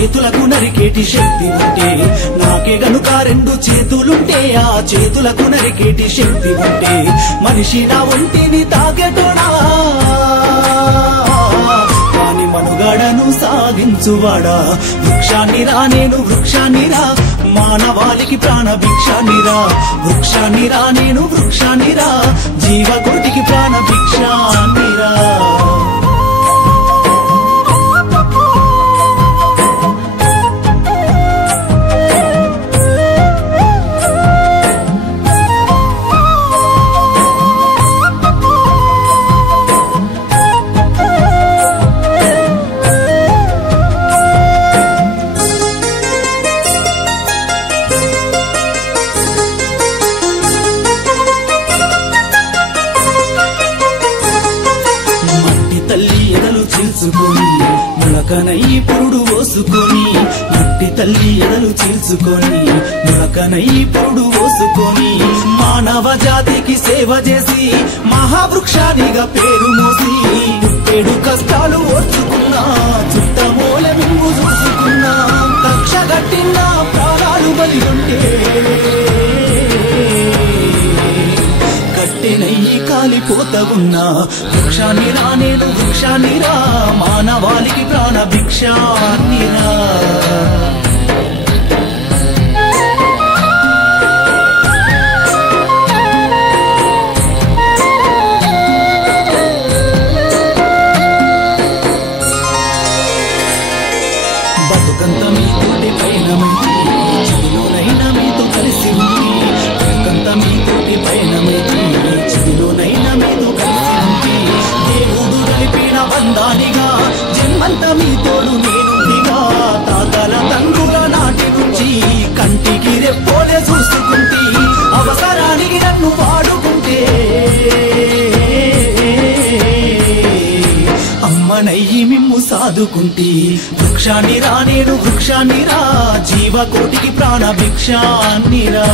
చేతులకు నరికేటి శక్తి ఉంటే, నాకే గనుక రెండు చేతులుంటే ఆ చేతులకు నరికేటి శక్తి ఉంటే, మనిషి నా ఒంటిని తాకెటోడా కాని మనుగడను సాగించువాడా. వృక్షాన్నిరా నేను వృక్షాన్నిరా, మానవాళికి ప్రాణ భిక్షాన్నిరా. వృక్షాన్నిరా నేను వృక్షాన్నిరా, జీవకోటికి ప్రాణ భిక్షాన్నిరా. ములకనై పురుడు పోసుకొని, మట్టి తల్లి ఎదలు చీల్చుకొని, ములకనై పురుడు పోసుకొని, మానవ జాతికి సేవ చేసి మహావృక్షానిగా పేరు మోసి, ఏడు కష్టాలు ఓర్చుకున్నా చుట్టమూల మింగు చూసుకున్నా, కక్ష కట్టిన ప్రాణాలు బలి ఉంటే కట్టెనయ్యి కాలిపోతా ఉన్నా. వృక్షాన్నిరా నేను వృక్షాన్నిరా, మానవాళికి ప్రాణ భిక్షాన్నిరా. బతుకంత మీతోటి పయనమైతే, చిదిలోనైనా మీతో కలిసి ఉంది. బతుకంత మీతోటి పయనమైతే, చిదిలోనైనా మీతో కలిసి ఉంది. దేవుడు కలిపిన బంధానిగా జన్మంత మీతోడు నేనుండిగా, తాతల తండ్రుల నాటి నుంచి కంటికి రెప్పోలే చూసుకుంటే, అవసరానికి నన్ను వాడుకుంటే అమ్మనయ్యి మిమ్ము సాదుకుంటే. వృక్షాన్నిరా నేను వృక్షాన్నిరా, జీవకోటికి ప్రాణ భిక్షాన్నిరా.